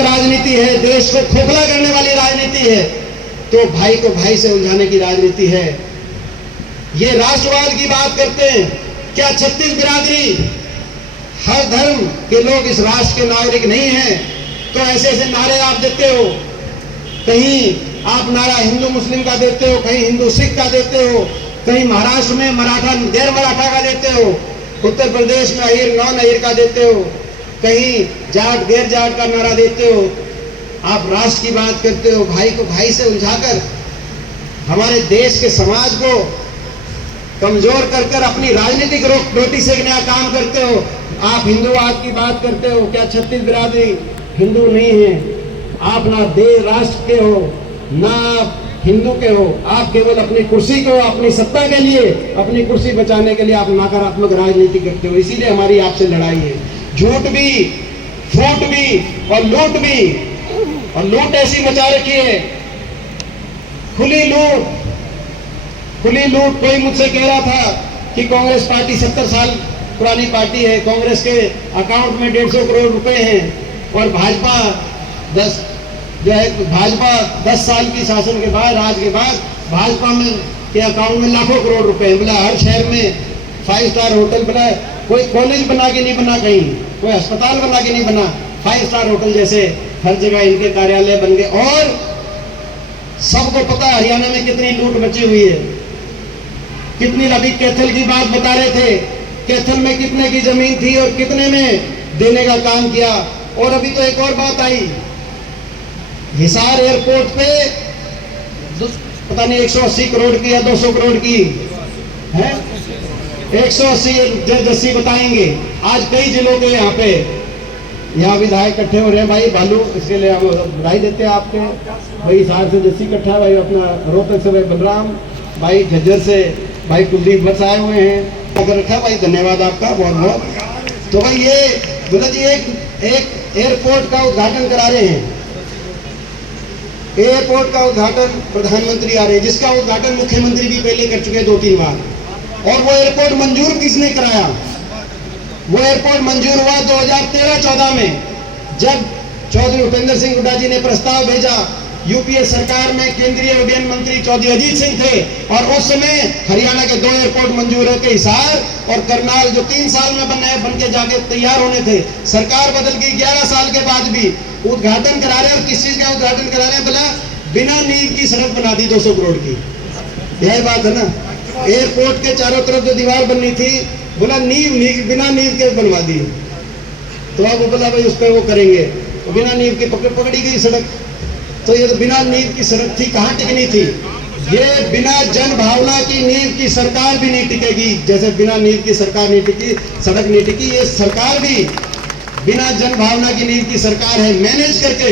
राजनीति है, देश को खोखला करने वाली राजनीति है, तो भाई को भाई से उलझाने की राजनीति है। ये राष्ट्रवाद की बात करते हैं। क्या 36 बिरादरी हर धर्म के लोग इस राष्ट्र के नागरिक नहीं हैं? तो ऐसे ऐसे नारे आप देते हो, कहीं आप नारा हिंदू मुस्लिम का देते हो, कहीं हिंदू सिख का देते हो, कहीं महाराष्ट्र में मराठा गैर मराठा का देते हो, उत्तर प्रदेश में अहीर नॉन अहीर का देते हो, कहीं जाट गैर जाट का नारा देते हो। आप राष्ट्र की बात करते हो, भाई को भाई से उलझाकर हमारे देश के समाज को कमजोर कर कर अपनी राजनीतिक रोटी सेकने का काम करते हो। आप हिंदूवाद की बात करते हो। क्या 36 बिरादरी हिंदू नहीं है? आप ना देश राष्ट्र के हो, ना हिंदू के हो। आप केवल अपनी कुर्सी को, अपनी सत्ता के लिए, अपनी कुर्सी बचाने के लिए आप नकारात्मक राजनीति करते हो। इसीलिए हमारी आपसे लड़ाई है। झूठ भी, फूट भी और लूट भी। और लूट ऐसी मचा रखी है, खुली लूट, खुली लूट। कोई मुझसे कह रहा था कि कांग्रेस पार्टी 70 साल पुरानी पार्टी है, कांग्रेस के अकाउंट में 150 करोड़ रुपए हैं, और भाजपा 10 साल की शासन के बाद, राज के बाद भाजपा में के अकाउंट में लाखों करोड़ रुपए। बोला हर शहर में 5 स्टार होटल बना, कोई कॉलेज बना के नहीं बना, कहीं कोई अस्पताल बना के नहीं बना, 5 स्टार होटल जैसे हर जगह इनके कार्यालय बन गए। और सबको पता हरियाणा में कितनी लूट मची हुई है, कितनी। अभी कैथल की बात बता रहे थे, कैथल में कितने की जमीन थी और कितने में देने का काम किया। और अभी तो एक और बात आई, हिसार एयरपोर्ट पे पता नहीं 180 करोड़ की या 200 करोड़ की है, 180 बताएंगे। आज कई जिलों के यहाँ विधायक इकट्ठे हो रहे हैं भाई बालू, इसके लिए हम बधाई देते हैं आपके भाई। हिसार से 80 इकट्ठा, भाई अपना रोहतक से भाई बलराम, भाई झज्जर से भाई कुलदीप बस आए हुए हैं। अगर रखा भाई, धन्यवाद आपका बहुत बहुत। तो भाई ये बोला जी एक एयरपोर्ट का उद्घाटन करा रहे हैं, एयरपोर्ट का उद्घाटन प्रधानमंत्री आ रहे हैं, जिसका उद्घाटन मुख्यमंत्री भी पहले कर चुके 2-3 बार। और वो एयरपोर्ट मंजूर किसने कराया? वो एयरपोर्ट मंजूर हुआ 2013-14 में, जब चौधरी उपेंद्र सिंह हुड्डा जी ने प्रस्ताव भेजा। यूपीए सरकार में केंद्रीय उड्डयन मंत्री चौधरी अजीत सिंह थे, और उस समय हरियाणा के 2 एयरपोर्ट मंजूर थे, हिसार और करनाल, जो 3 साल में बन के जाके तैयार होने थे। सरकार बदल गई, 11 साल के बाद भी उद्घाटन करा रहे हैं। और किस चीज का उद्घाटन करा रहे हैं? बोला बिना नींव की सड़क बना दी 200 करोड़ की। यही बात है ना, एयरपोर्ट के चारों तरफ जो दीवार बननी थी, बोला बिना नींव के बनवा दी। तो अब बोला भाई उस पर वो करेंगे, तो बिना नींव के पकड़ी गई सड़क। तो ये तो बिना नींव की सड़क थी, कहाँ टिकनी थी? ये बिना जन भावना की नींव की सरकार भी नहीं टिकेगी। जैसे बिना नींव की सरकार नहीं टिकी, सड़क नहीं टिकी, ये सरकार भी बिना जन भावना की नींव की सरकार है। मैनेज करके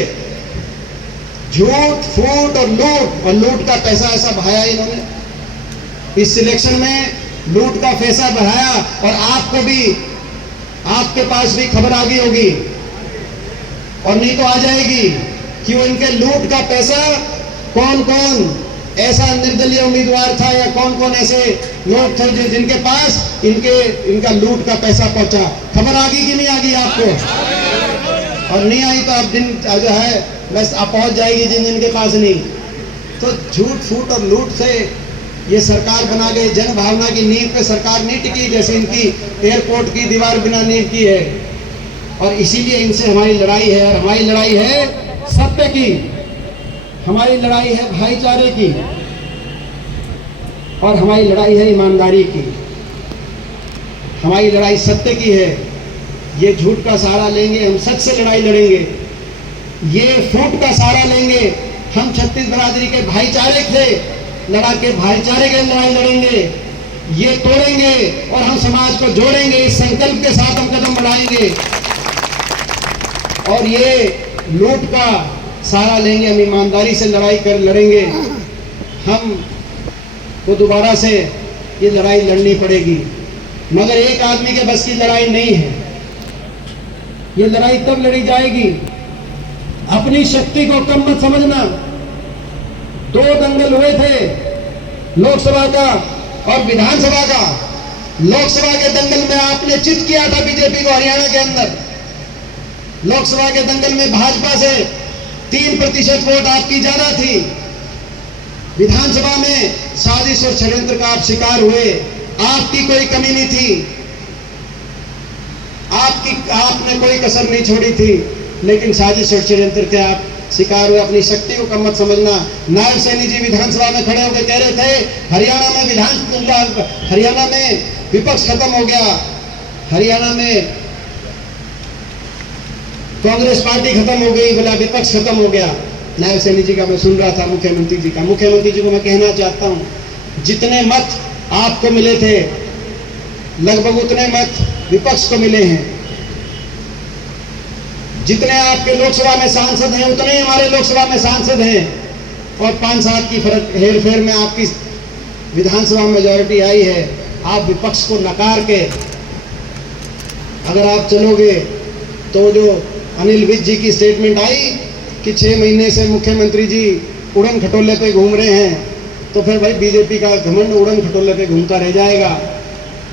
झूठ, फूट और लूट का पैसा ऐसा बहाया इन्होंने इस सिलेक्शन में, लूट का पैसा बढ़ाया। और आपको भी, आपके पास भी खबर आ गई होगी, और नहीं तो आ जाएगी, कि वो इनके लूट का पैसा कौन कौन ऐसा निर्दलीय उम्मीदवार था, या कौन कौन ऐसे लोग थे जिनके पास इनका लूट का पैसा पहुंचा। खबर आ गई कि नहीं आ गई आपको? और नहीं आई तो अब दिन जो है बस आप पहुंच जाएगी जिनके पास नहीं। तो झूठ, फूट और लूट से ये सरकार बना गई। जन भावना की नींव पे सरकार नहीं टिकी, जैसे इनकी एयरपोर्ट की दीवार बिना नींव की है। और इसीलिए इनसे हमारी लड़ाई है। और हमारी लड़ाई है सत्य की, हमारी लड़ाई है भाईचारे की, और हमारी लड़ाई है ईमानदारी की। हमारी लड़ाई सत्य की है। ये झूठ का सहारा लेंगे, हम सच से लड़ाई लड़ेंगे। ये फूट का सहारा लेंगे, हम 36 बिरादरी के भाईचारे से लड़ा के भाईचारे के लड़ाई लड़ेंगे। ये तोड़ेंगे और हम समाज को जोड़ेंगे। इस संकल्प के साथ हम कदम बढ़ाएंगे। और ये लूट का सहारा लेंगे, हम ईमानदारी से लड़ेंगे। हम को दोबारा से ये लड़ाई लड़नी पड़ेगी, मगर एक आदमी के बस की लड़ाई नहीं है। ये लड़ाई तब लड़ी जाएगी, अपनी शक्ति को कम मत समझना। 2 दंगल हुए थे, लोकसभा का और विधानसभा का। लोकसभा के दंगल में आपने चित किया था बीजेपी को हरियाणा के अंदर, लोकसभा के दंगल में भाजपा से 3% वोट आपकी ज्यादा थी। विधानसभा में साजिश और षड्यंत्र का आप शिकार हुए, आपकी कोई कमी नहीं थी, आपने कोई कसर नहीं छोड़ी थी, लेकिन साजिश और षड्यंत्र के आप शिकार हुए। अपनी शक्ति को कम मत समझना। नायब सैनी जी विधानसभा में खड़े होकर कह रहे थे हरियाणा में विपक्ष खत्म हो गया, हरियाणा में कांग्रेस पार्टी खत्म हो गई, बोला विपक्ष खत्म हो गया। नायब सैनी जी का मैं सुन रहा था, मुख्यमंत्री जी का। मुख्यमंत्री जी को मैं कहना चाहता हूं, जितने मत आपको मिले थे लगभग उतने मत विपक्ष को मिले हैं। जितने आपके लोकसभा में सांसद हैं उतने ही हमारे लोकसभा में सांसद हैं, और 5-7 की फर्क हेरफेर में आपकी विधानसभा में मेजॉरिटी आई है। आप विपक्ष को नकार के अगर आप चलोगे तो जो अनिल विज जी की स्टेटमेंट आई कि 6 महीने से मुख्यमंत्री जी उड़न खटोले पे घूम रहे हैं, तो फिर भाई बीजेपी का घमंड उड़न खटोले पे घूमता रह जाएगा।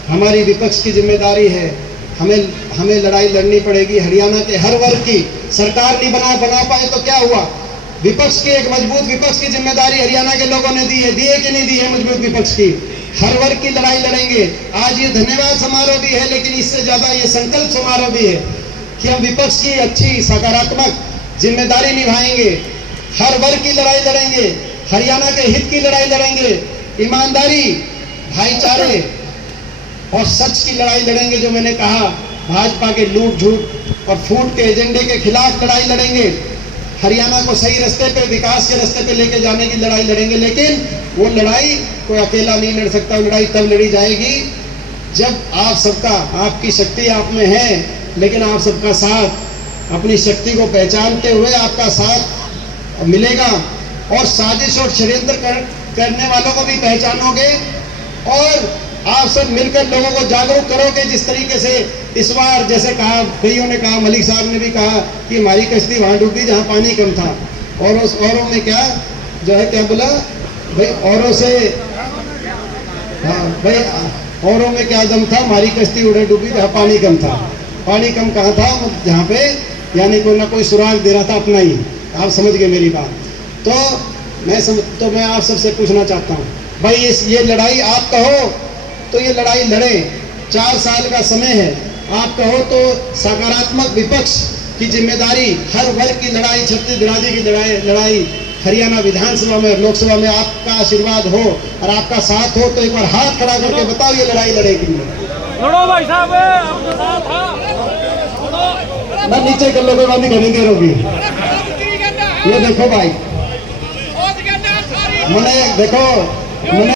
हमारी विपक्ष की जिम्मेदारी है, हमें लड़ाई लड़नी पड़ेगी। हरियाणा के हर वर्ग की सरकार नहीं बना पाए तो क्या हुआ, विपक्ष की एक मजबूत विपक्ष की जिम्मेदारी हरियाणा के लोगों ने दी है कि नहीं दी है? मजबूत विपक्ष की हर वर्ग की लड़ाई लड़ेंगे। आज ये धन्यवाद समारोह भी है, लेकिन इससे ज्यादा ये संकल्प समारोह भी है कि हम विपक्ष की अच्छी सकारात्मक जिम्मेदारी निभाएंगे, हर वर्ग की लड़ाई लड़ेंगे, हरियाणा के हित की लड़ाई लड़ेंगे, ईमानदारी, भाईचारे और सच की लड़ाई लड़ेंगे। जो मैंने कहा, भाजपा के लूट झूठ और फूट के एजेंडे के खिलाफ लड़ाई लड़ेंगे, हरियाणा को सही रास्ते पे, विकास के रास्ते पे लेके जाने की लड़ाई लड़ेंगे। लेकिन वो लड़ाई कोई अकेला नहीं लड़ सकता। वो लड़ाई तब लड़ी जाएगी जब आप सबका, आपकी शक्ति आप में है, लेकिन आप सबका साथ, अपनी शक्ति को पहचानते हुए आपका साथ मिलेगा, और साजिश और षड्यंत्र करने वालों को भी पहचानोगे, और आप सब मिलकर लोगों को जागरूक करोगे। जिस तरीके से इस बार, जैसे कहा कईयों ने कहा, मलिक साहब ने भी कहा कि हमारी कश्ती वहां डूबी जहां पानी कम था, और उस औरों में क्या जो है, क्या बोला भाई, औरों से, हाँ भाई, औरों में क्या दम था, हमारी कश्ती उड़े डूबी जहां पानी कम था। पानी कम कहाँ था? जहाँ पे यानी कोई ना कोई सुराग दे रहा था अपना ही। आप समझ गए मेरी बात? तो मैं आप सबसे पूछना चाहता हूँ भाई, ये लड़ाई आप कहो तो ये लड़ाई लड़ें। 4 साल का समय है। आप कहो तो सकारात्मक विपक्ष की जिम्मेदारी, हर वर्ग की लड़ाई, छत्तीस बिरादरी की लड़ाई हरियाणा विधानसभा में और लोकसभा में आपका आशीर्वाद हो और आपका साथ हो, तो एक बार हाथ खड़ा करके बताओ ये लड़ाई लड़ेगी। लड़ो भाई साहब, आपके साथ मैं नीचे कर लो, कोई बात नहीं, करेंगे रोगी। ये देखो भाई, मैंने देखो, मैंने